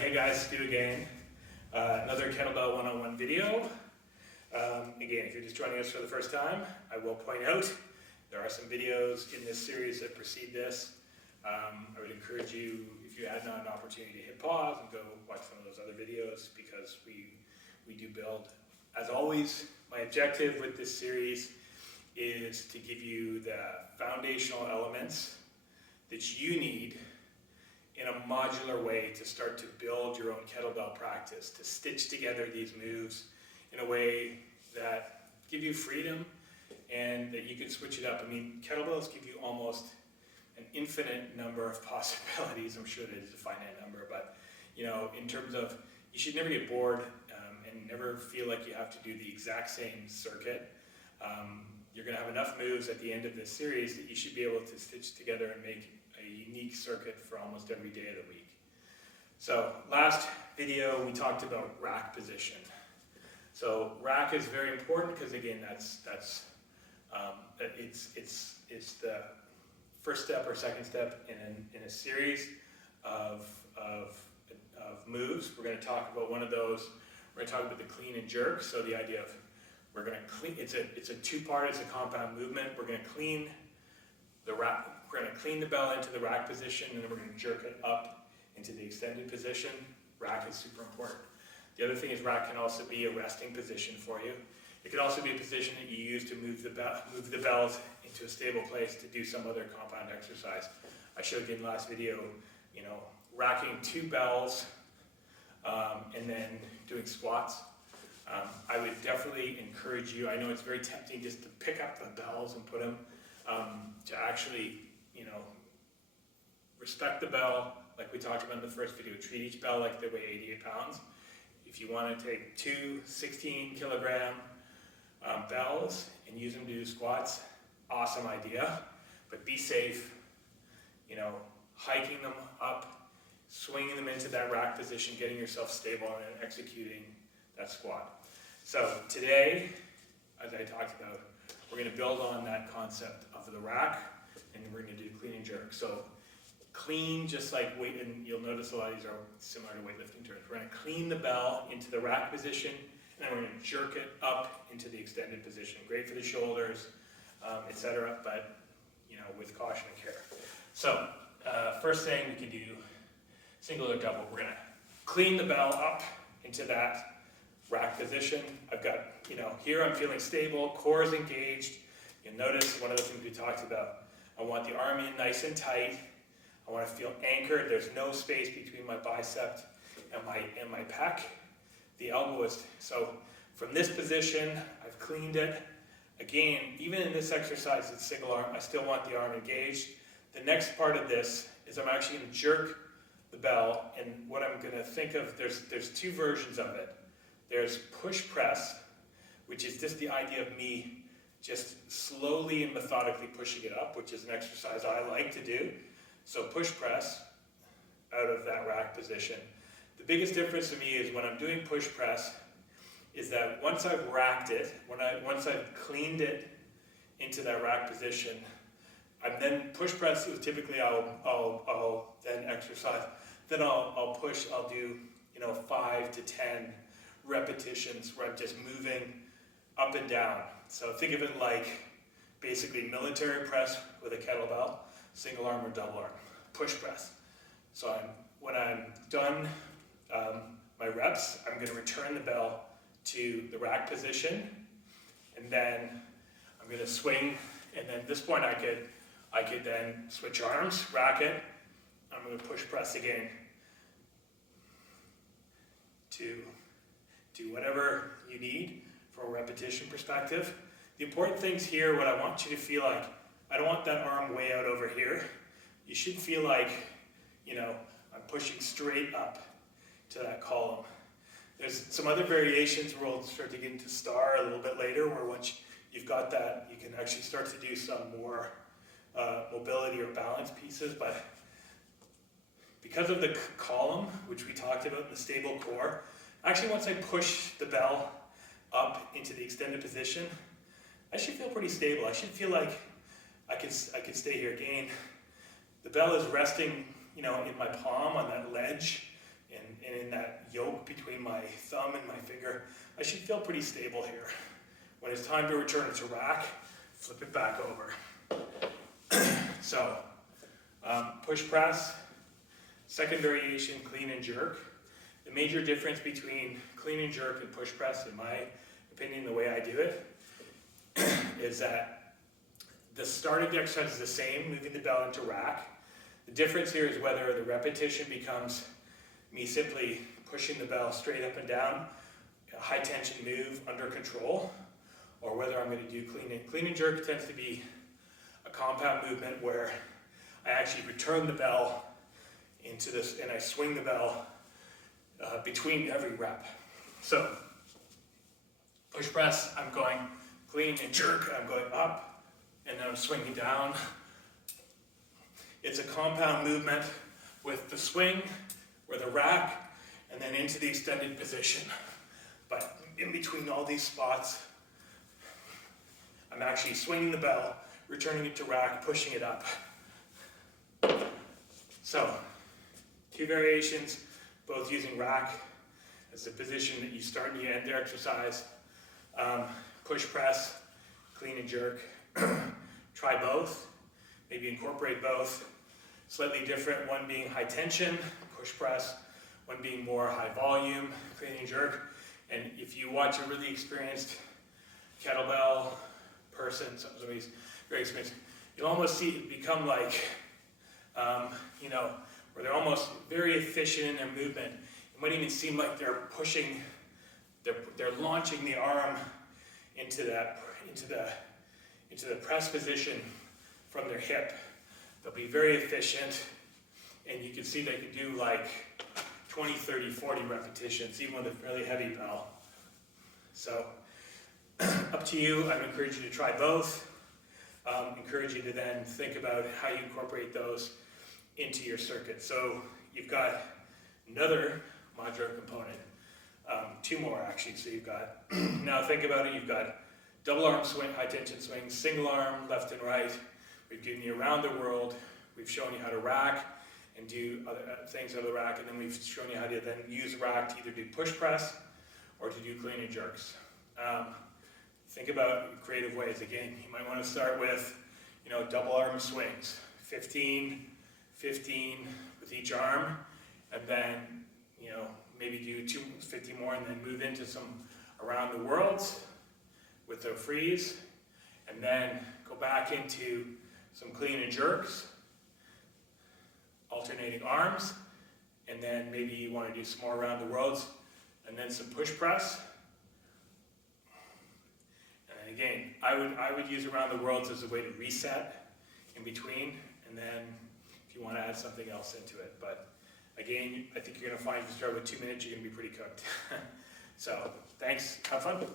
Hey guys, Stu again. Another Kettlebell one-on-one video. Again, if you're just joining us for the first time, I will point out there are some videos in this series that precede this. I would encourage you, if you had not an opportunity, to hit pause and go watch some of those other videos because we do build. As always, my objective with this series is to give you the foundational elements that you need in a modular way to start to build your own kettlebell practice, to stitch together these moves in a way that give you freedom and that you can switch it up. I mean, kettlebells give you almost an infinite number of possibilities. I'm sure there's a finite number, but in terms of, you should never get bored and never feel like you have to do the exact same circuit. You're going to have enough moves at the end of this series that you should be able to stitch together and make a unique circuit for almost every day of the week. So last video we talked about rack position. So rack is very important because again it's the first step or second step in a series of moves. We're going to talk about one of those. We're going to talk about the clean and jerk. So the idea of we're going to clean. It's a two-part. It's a compound movement. We're going to clean the rack. We're going to clean the bell into the rack position, and then we're going to jerk it up into the extended position. Rack is super important. The other thing is rack can also be a resting position for you. It could also be a position that you use to move the bells into a stable place to do some other compound exercise. I showed you in the last video, racking 2 bells and then doing squats. I would definitely encourage you. I know it's very tempting just to pick up the bells and put them to actually, respect the bell, like we talked about in the first video. Treat each bell like they weigh 88 pounds. If you want to take 2 16-kilogram bells and use them to do squats, awesome idea, but be safe, hiking them up, swinging them into that rack position, getting yourself stable, and then executing that squat. So today, as I talked about, we're going to build on that concept of the rack, and we're going to do clean and jerk. So clean, just like weight, and you'll notice a lot of these are similar to weightlifting terms. We're going to clean the bell into the rack position, and then we're going to jerk it up into the extended position. Great for the shoulders, etc., but with caution and care. So first thing we can do, single or double, we're going to clean the bell up into that rack position. I've got, here I'm feeling stable, core is engaged. You'll notice one of the things we talked about, I want the arm in nice and tight. I want to feel anchored. There's no space between my bicep and my pec. The elbow is, so from this position, I've cleaned it. Again, even in this exercise, it's single arm, I still want the arm engaged. The next part of this is I'm actually going to jerk the bell, and what I'm going to think of, there's 2 versions of it. There's push press, which is just the idea of me just slowly and methodically pushing it up, which is an exercise I like to do. So push press out of that rack position. The biggest difference to me is when I'm doing push press is that once I've racked it, once I've cleaned it into that rack position, I'm then push press is typically I'll then exercise. Then I'll push, I'll do 5 to 10 repetitions where I'm just moving up and down. So think of it like basically military press with a kettlebell, single arm or double arm, push press. So when I'm done my reps, I'm going to return the bell to the rack position, and then I'm going to swing, and then at this point I could then switch arms, rack it, I'm going to push press again to do whatever you need from a repetition perspective. The important things here, what I want you to feel like, I don't want that arm way out over here. You should feel like, I'm pushing straight up to that column. There's some other variations where we'll start to get into star a little bit later, where once you've got that, you can actually start to do some more mobility or balance pieces. But because of the column, which we talked about in the stable core, actually once I push the bell up into the extended position, I should feel pretty stable. I should feel like I can stay here. Again, the bell is resting, in my palm on that ledge and in that yoke between my thumb and my finger, I should feel pretty stable here. When it's time to return it to rack, flip it back over. So, push press, second variation, clean and jerk. The major difference between clean and jerk and push press, in my opinion, the way I do it, is that the start of the exercise is the same, moving the bell into rack. The difference here is whether the repetition becomes me simply pushing the bell straight up and down, a high tension move under control, or whether I'm going to do clean and. Clean and jerk tends to be a compound movement where I actually return the bell into this, and I swing the bell between every rep. So, push press, I'm going clean, and jerk, I'm going up, and then I'm swinging down. It's a compound movement with the swing, or the rack, and then into the extended position. But in between all these spots, I'm actually swinging the bell, returning it to rack, pushing it up. So, two variations, both using rack as the position that you start and you end their exercise. Push press, clean and jerk. Try both, maybe incorporate both. Slightly different, one being high tension, push press, one being more high volume, clean and jerk. And if you watch a really experienced kettlebell person, somebody's very experienced, you'll almost see it become like, where they're almost very efficient in their movement. It might even seem like they're pushing, they're launching the arm into the press position from their hip. They'll be very efficient, and you can see they can do like 20, 30, 40 repetitions, even with a fairly heavy bell. So, up to you. I encourage you to try both. Encourage you to then think about how you incorporate those into your circuit. So, you've got another modular component. Two more actually. So you've got, now think about it, you've got double arm swing, high tension swing, single arm, left and right. We've given you around the world. We've shown you how to rack and do other things out of the rack, and then we've shown you how to then use rack to either do push press or to do clean and jerks. Think about creative ways. Again, you might want to start with, double arm swings, 15 with each arm, and then, maybe do 50 more, and then move into some around the world with the freeze, and then go back into some clean and jerks, alternating arms, and then maybe you want to do some more around the worlds, and then some push press. And then again, I would use around the worlds as a way to reset in between, and then if you want to add something else into it. But again, I think you're going to find if you start with 2 minutes, you're going to be pretty cooked. So, thanks. Have fun.